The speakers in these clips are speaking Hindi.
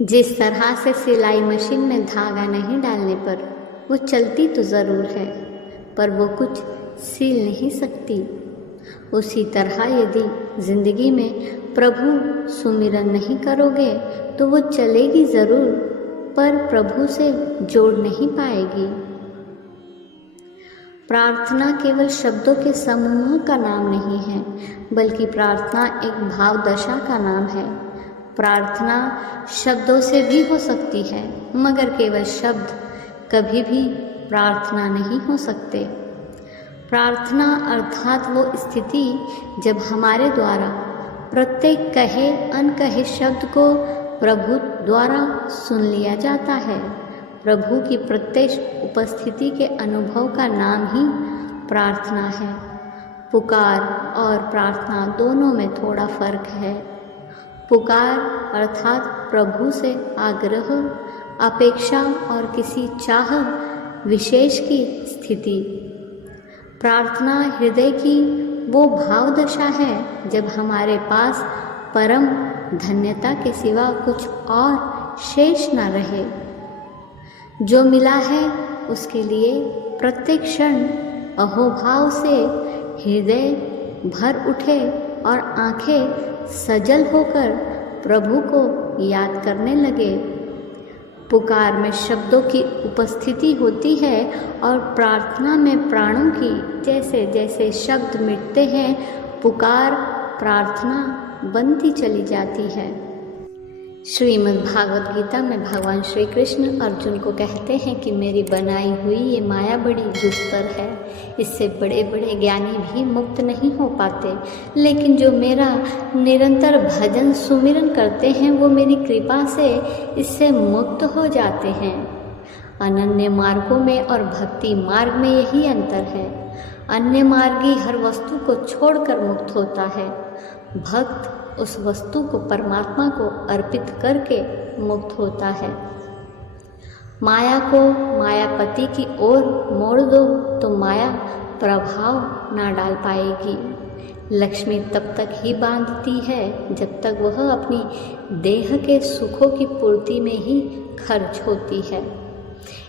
जिस तरह से सिलाई मशीन में धागा नहीं डालने पर वो चलती तो ज़रूर है, पर वो कुछ सिल नहीं सकती, उसी तरह यदि ज़िंदगी में प्रभु सुमिरन नहीं करोगे तो वो चलेगी ज़रूर, पर प्रभु से जोड़ नहीं पाएगी। प्रार्थना केवल शब्दों के समूह का नाम नहीं है, बल्कि प्रार्थना एक भाव दशा का नाम है। प्रार्थना शब्दों से भी हो सकती है, मगर केवल शब्द कभी भी प्रार्थना नहीं हो सकते। प्रार्थना अर्थात वो स्थिति जब हमारे द्वारा प्रत्येक कहे अनकहे शब्द को प्रभु द्वारा सुन लिया जाता है। प्रभु की प्रत्यक्ष उपस्थिति के अनुभव का नाम ही प्रार्थना है। पुकार और प्रार्थना दोनों में थोड़ा फर्क है। पुकार अर्थात प्रभु से आग्रह, अपेक्षा और किसी चाह विशेष की स्थिति। प्रार्थना हृदय की वो भाव दशा है जब हमारे पास परम धन्यता के सिवा कुछ और शेष न रहे। जो मिला है उसके लिए प्रत्येक क्षण अहोभाव से हृदय भर उठे और आंखें सजल होकर प्रभु को याद करने लगे। पुकार में शब्दों की उपस्थिति होती है और प्रार्थना में प्राणों की। जैसे जैसे शब्द मिटते हैं, पुकार प्रार्थना बनती चली जाती है। श्रीमद् भागवत गीता में भगवान श्री कृष्ण अर्जुन को कहते हैं कि मेरी बनाई हुई ये माया बड़ी दुस्तर है, इससे बड़े बड़े ज्ञानी भी मुक्त नहीं हो पाते, लेकिन जो मेरा निरंतर भजन सुमिरन करते हैं वो मेरी कृपा से इससे मुक्त हो जाते हैं। अनन्य मार्गों में और भक्ति मार्ग में यही अंतर है। अन्य मार्गी हर वस्तु को छोड़कर मुक्त होता है, भक्त उस वस्तु को परमात्मा को अर्पित करके मुक्त होता है। माया को मायापति की ओर मोड़ दो तो माया प्रभाव ना डाल पाएगी। लक्ष्मी तब तक ही बांधती है जब तक वह अपनी देह के सुखों की पूर्ति में ही खर्च होती है।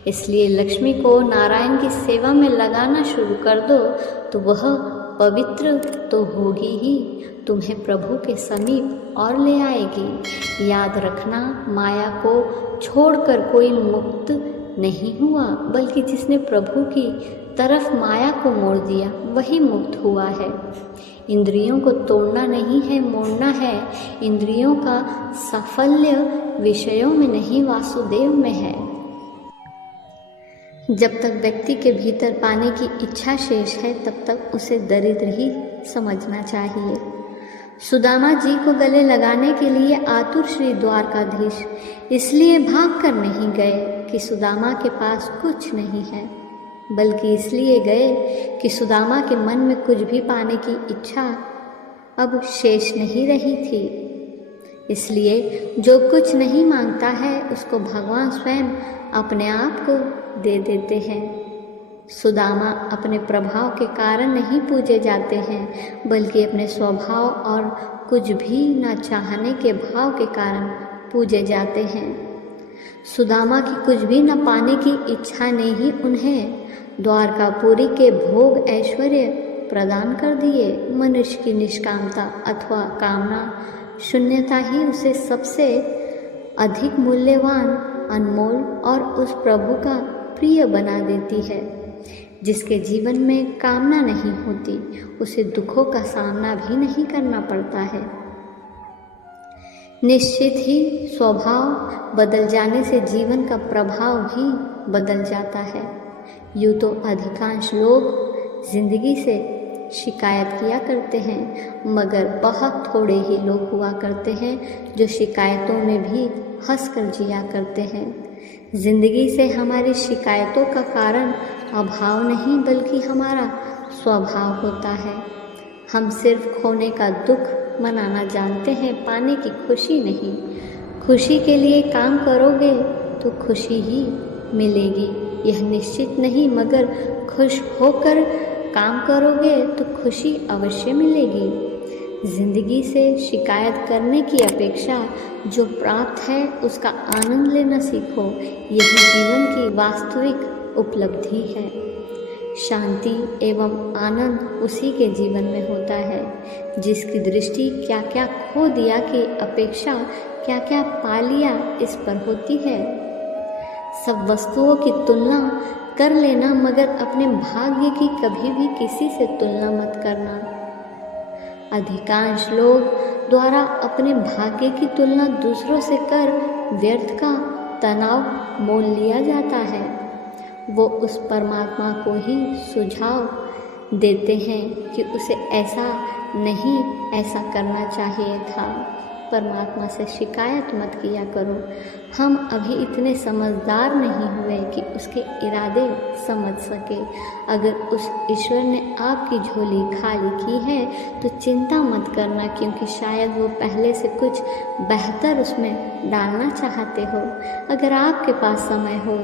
इसलिए लक्ष्मी को नारायण की सेवा में लगाना शुरू कर दो तो वह पवित्र तो होगी ही, तुम्हें प्रभु के समीप और ले आएगी। याद रखना, माया को छोड़कर कोई मुक्त नहीं हुआ, बल्कि जिसने प्रभु की तरफ माया को मोड़ दिया वही मुक्त हुआ है। इंद्रियों को तोड़ना नहीं है, मोड़ना है। इंद्रियों का साफल्य विषयों में नहीं, वासुदेव में है। जब तक व्यक्ति के भीतर पाने की इच्छा शेष है तब तक उसे दरिद्र ही समझना चाहिए। सुदामा जी को गले लगाने के लिए आतुर श्री द्वारकाधीश इसलिए भाग कर नहीं गए कि सुदामा के पास कुछ नहीं है, बल्कि इसलिए गए कि सुदामा के मन में कुछ भी पाने की इच्छा अब शेष नहीं रही थी। इसलिए जो कुछ नहीं मांगता है उसको भगवान स्वयं अपने आप को दे देते हैं। सुदामा अपने प्रभाव के कारण नहीं पूजे जाते हैं, बल्कि अपने स्वभाव और कुछ भी न चाहने के भाव के कारण पूजे जाते हैं। सुदामा की कुछ भी न पाने की इच्छा ने ही उन्हें द्वारकापुरी के भोग ऐश्वर्य प्रदान कर दिए। मनुष्य की निष्कामता अथवा कामना शून्यता ही उसे सबसे अधिक मूल्यवान, अनमोल और उस प्रभु का प्रिय बना देती है। जिसके जीवन में कामना नहीं होती उसे दुखों का सामना भी नहीं करना पड़ता है। निश्चित ही स्वभाव बदल जाने से जीवन का प्रभाव भी बदल जाता है। यूँ तो अधिकांश लोग जिंदगी से शिकायत किया करते हैं, मगर बहुत थोड़े ही लोग हुआ करते हैं जो शिकायतों में भी हंसकर जिया करते हैं। जिंदगी से हमारी शिकायतों का कारण अभाव नहीं, बल्कि हमारा स्वभाव होता है। हम सिर्फ खोने का दुख मनाना जानते हैं, पाने की खुशी नहीं। खुशी के लिए काम करोगे तो खुशी ही मिलेगी, यह निश्चित नहीं, मगर खुश होकर काम करोगे तो खुशी अवश्य मिलेगी। जिंदगी से शिकायत करने की अपेक्षा जो प्राप्त है उसका आनंद लेना सीखो। यही जीवन की वास्तविक उपलब्धि है। शांति एवं आनंद उसी के जीवन में होता है जिसकी दृष्टि क्या क्या खो दिया की अपेक्षा क्या क्या पा लिया इस पर होती है। सब वस्तुओं की तुलना कर लेना, मगर अपने भाग्य की कभी भी किसी से तुलना मत करना। अधिकांश लोग द्वारा अपने भाग्य की तुलना दूसरों से कर व्यर्थ का तनाव मोल लिया जाता है। वो उस परमात्मा को ही सुझाव देते हैं कि उसे ऐसा नहीं ऐसा करना चाहिए था। परमात्मा से शिकायत मत किया करो। हम अभी इतने समझदार नहीं हुए कि उसके इरादे समझ सके। अगर उस ईश्वर ने आपकी झोली खाली की है तो चिंता मत करना, क्योंकि शायद वो पहले से कुछ बेहतर उसमें डालना चाहते हो। अगर आपके पास समय हो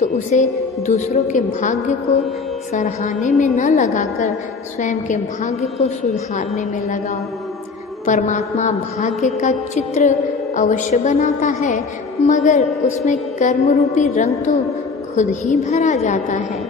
तो उसे दूसरों के भाग्य को सराहने में न लगाकर स्वयं के भाग्य को सुधारने में लगाओ। परमात्मा भाग्य का चित्र अवश्य बनाता है, मगर उसमें कर्म रूपी रंग तो खुद ही भरा जाता है।